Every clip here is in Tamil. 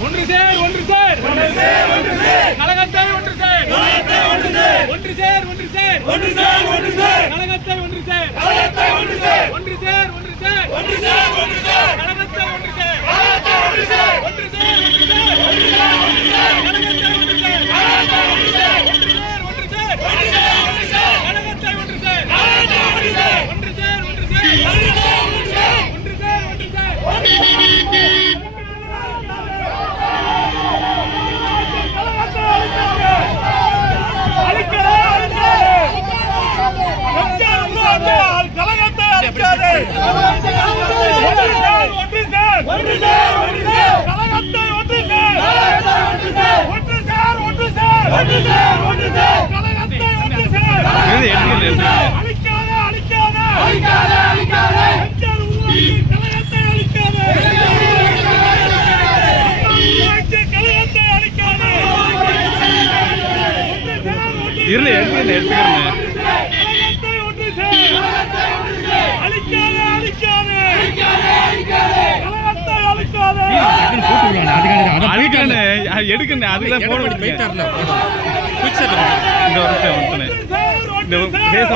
ஒன்று சேர் ஒன்று சேர். ஒன்று சேர் ஒன்று சேர். கழகத்தை ஒன்று சேர். கழகத்தை ஒன்று சேர். ஒன்று சேர் ஒன்று சேர். ஒன்று சேர். ஒன்று சேர் இருந்து எடுத்துக்கிறேன் எடுத்துக்கிறேன் எடுக்கணும் அதுக்கெல்லாம் போன பண்ணி போயிட்டார்ல இந்த ஒரு நிமிஷம் இந்த பேச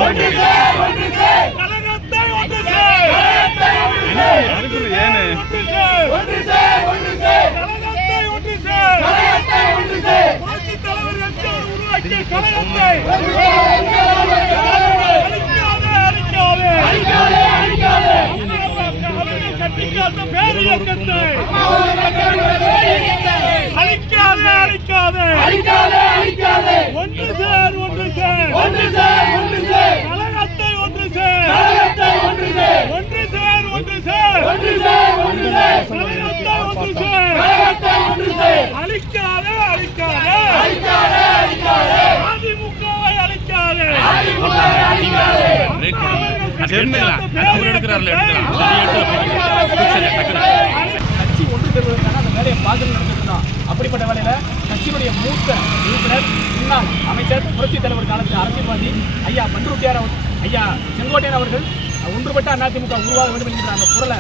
அழிக்காதே அழிக்காதே ஒன்று சேர் ஒன்று சேர் ஒன்று சேர் ஒன்று சேர் கழகத்தை ஒன்று சேர் கழகத்தை ஒன்று சேர் ஒன்று சேர் ஒன்று சேர் ஒன்று சேர் ஒன்று சேர் கழகத்தை ஒன்று சேர் கழகத்தை ஒன்று சேர் அழிக்காதே அழிக்காதே அழிக்காதே அழிக்காதே அதிமுகவை அழிக்காதே அதிமுகவை அழிக்காதே அது எடுத்துக்கலாம் அவர் எடுக்கிறார்ல எடுக்கலாம் கட்சி ஒன்று பெறுவதற்கான அந்த வேலையை பார்த்து நடந்துருந்தோம் அப்படிப்பட்ட வேலையில கட்சியினுடைய மூத்த உறுப்பினர் முன்னாள் அமைச்சர் புரட்சித் தலைவர் காலத்தில் அரசியல்வாதி ஐயா பன்ருட்டியார் அவர் ஐயா செங்கோட்டையன் அவர்கள் ஒன்றுபட்ட அதிமுக உருவாக வேண்டும் என்கிற அந்த குரலை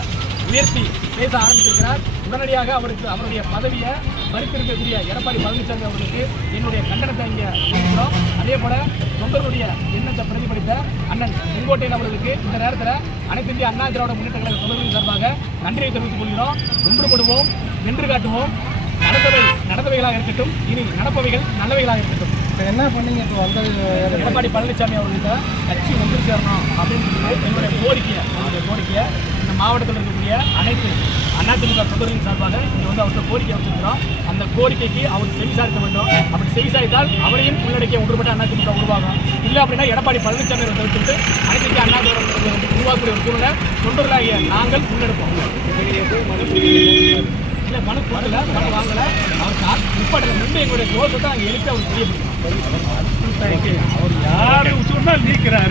உயர்த்தி பேச ஆரம்பித்திருக்கிறார். உடனடியாக அவருக்கு அவருடைய பதவியை மறுத்திருக்கக்கூடிய எடப்பாடி பழனிசாமி அவர்களுக்கு என்னுடைய கண்டனத்தை இங்கே தெரிவிக்கிறோம் அதே போல தொண்டர்களுடைய எண்ணத்தை பிரதிபலித்த அண்ணன் செங்கோட்டையன் அவர்களுக்கு இந்த நேரத்தில் அனைத்து இந்திய அண்ணா திராவிட முன்னேற்ற கழக தொண்டர்களின் சார்பாக நன்றியை தெரிவித்துக் கொள்கிறோம். ஒன்றுபடுவோம் வென்று காட்டுவோம். நடந்தவை நடந்தவைகளாக இருக்கட்டும். இனி நடப்பவைகள் நல்லவைகளாக இருக்கட்டும். என்ன பண்ணீங்க? இப்போ வந்தது எடப்பாடி பழனிசாமி அவர்கள்ட்ட கட்சி ஒன்று சேரணும் அப்படின்னு சொல்லி எங்களுடைய கோரிக்கையை எங்களுடைய கோரிக்கையை இந்த மாவட்டத்தில் இருக்கக்கூடிய அனைத்து அதிமுக தொண்டர்களின் சார்பாக இங்கே வந்து அவர்கிட்ட கோரிக்கை வச்சிருக்கிறோம். அந்த கோரிக்கைக்கு அவர் செவிசாய்க்க வேண்டும். அப்படி செவிசாய்த்தால் அவரையும் உள்ளடக்கிய ஒன்றுபட்ட அதிமுக உருவாகும். இல்லை அப்படின்னா எடப்பாடி பழனிசாமி தவிர்த்துட்டு அனைத்து இந்திய அண்ணா திராவிட உருவாக்கக்கூடிய ஒரு சூழ்நிலை தொண்டர்களாகிய நாங்கள் முன்னெடுப்போம். இல்லை மனு கொடுக்கல மனு வாங்கல. அவர் நிப்பாட்டல முன்பு எங்களுடைய க்ளோஸ் தான் அங்கே எழுப்பி அவர் தெரியப்படுத்தணும் அவர் யாரு சொன்னா நீக்கிறாரு.